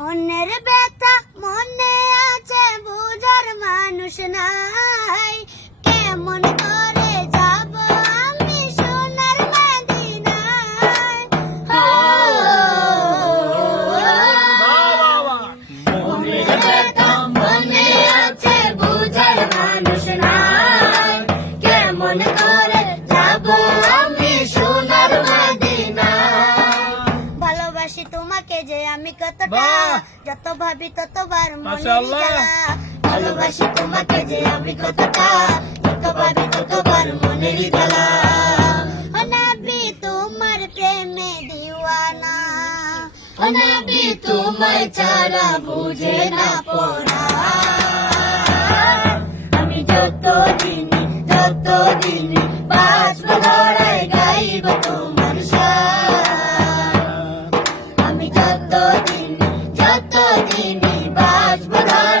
মনের ব্যথা মনে আছে বুঝার মানুষ নাই, কেমন করে যাব আমি সোনার মদিনায়। মনের ব্যথা মনে আছে বুঝার মানুষ নাই, কেমন করে যাব আমি সোনার মদিনায়। ভালোবাসি তোমাকে যে আমি কতটা, যত ভাবি ততবার মনে জ্বালা। ভালোবাসি তোমাকে যে আমি কতটা, যত ভাবি ততবার মনের জ্বালা। ও নবী তোমার প্রেমে দিওয়ানা, ও নবী তোমায় ছাড়া বুঝে না পড়া। আমি যতদিন বাঁচব ধরায় গাইব তোমার শান। আমি যতদিন বাঁচব ধরায়